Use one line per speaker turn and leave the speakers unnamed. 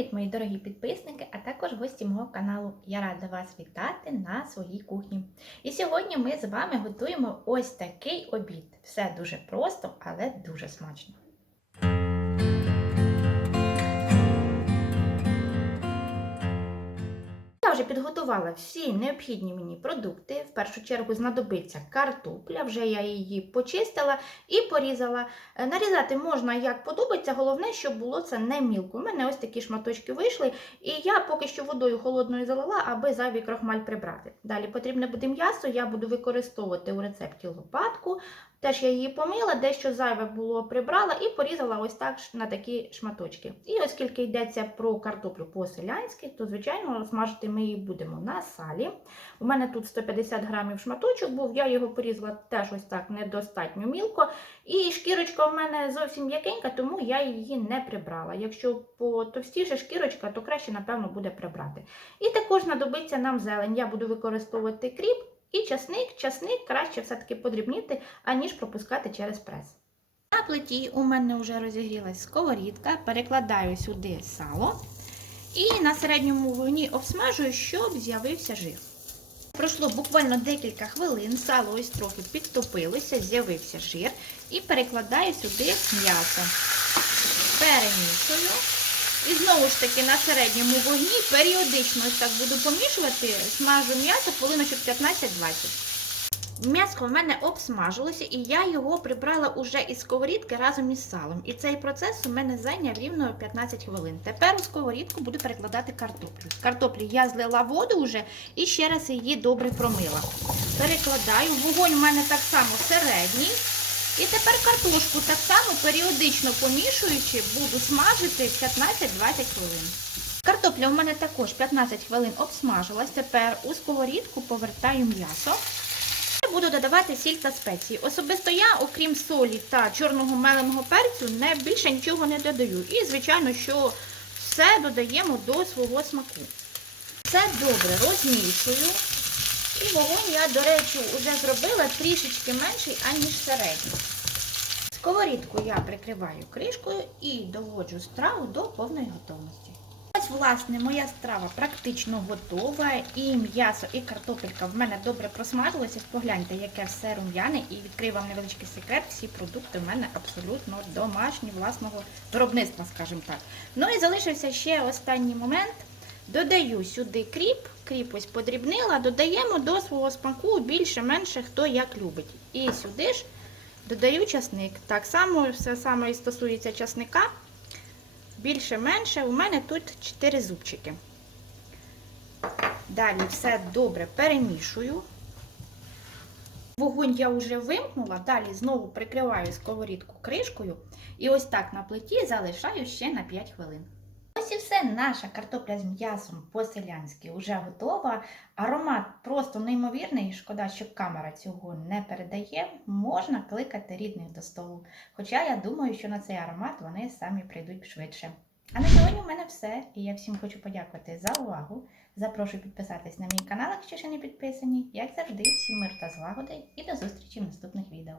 Привіт, мої дорогі підписники, а також гості мого каналу. Я рада вас вітати на своїй кухні. І сьогодні ми з вами готуємо ось такий обід. Все дуже просто, але дуже смачно. Вже підготувала всі необхідні мені продукти. В першу чергу знадобиться картопля, вже я її почистила і порізала. Е, Нарізати можна як подобається, головне, щоб було це не мілко. У мене ось такі шматочки вийшли, і я поки що водою холодною залила, аби зайвий крохмаль прибрати. Далі потрібне буде м'ясо, я буду використовувати у рецепті лопатку. Теж я її помила, дещо зайве було прибрала і порізала ось так на такі шматочки. І оскільки йдеться про картоплю по-селянськи, то, звичайно, смажити ми її будемо на салі. У мене тут 150 грамів шматочок був, я його порізала теж ось так недостатньо мілко. І шкірочка у мене зовсім м'якенька, тому я її не прибрала. Якщо потовстіше шкірочка, то краще, напевно, буде прибрати. І також знадобиться нам зелень. Я буду використовувати кріп і часник. Часник краще все-таки подрібнити, аніж пропускати через прес. На плиті у мене вже розігрілась сковорідка, перекладаю сюди сало і на середньому вогні обсмажую, щоб з'явився жир. Пройшло буквально декілька хвилин, сало ось трохи підтопилося, з'явився жир і перекладаю сюди м'ясо. Перемішую. І знову ж таки на середньому вогні періодично ось так буду помішувати, смажу м'ясо хвилиночок 15-20. М'ясо в мене обсмажилося, і я його прибрала уже із сковорідки разом із салом. І цей процес у мене зайняв рівно 15 хвилин. Тепер у сковорідку буду перекладати картоплю. З картоплі я злила воду вже і ще раз її добре промила. Перекладаю. Вогонь у мене так само середній. І тепер картошку так само періодично помішуючи, буду смажити 15-20 хвилин. Картопля у мене також 15 хвилин обсмажилась. Тепер у сковорідку повертаю м'ясо. Буду додавати сіль та спеції. Особисто я, окрім солі та чорного меленого перцю, не більше нічого не додаю. І, звичайно, що все додаємо до свого смаку. Все добре розмішую. І вогонь я, до речі, вже зробила трішечки менший, аніж середній. Сковорідку я прикриваю кришкою і доводжу страву до повної готовності. Ось, власне, моя страва практично готова. І м'ясо, і картопелька в мене добре просмажилися. Погляньте, яке все рум'яне. І відкрию вам невеличкий секрет. Всі продукти в мене абсолютно домашні, власного виробництва, скажімо так. Ну і залишився ще останній момент. Додаю сюди кріп, кріп ось подрібнила, додаємо до свого смаку більше-менше, хто як любить. І сюди ж додаю часник. Так само все саме і стосується часника. Більше-менше у мене тут 4 зубчики. Далі все добре перемішую. Вогонь я вже вимкнула, далі знову прикриваю сковорідку кришкою. І ось так на плиті залишаю ще на 5 хвилин. Все, наша картопля з м'ясом по-селянськи вже готова. Аромат просто неймовірний. Шкода, що камера цього не передає. Можна кликати рідних до столу. Хоча я думаю, що на цей аромат вони самі прийдуть швидше. А на сьогодні в мене все. І я всім хочу подякувати за увагу. Запрошую підписатись на мій канал, якщо ще не підписані. Як завжди, всім мир та злагоди і до зустрічі в наступних відео.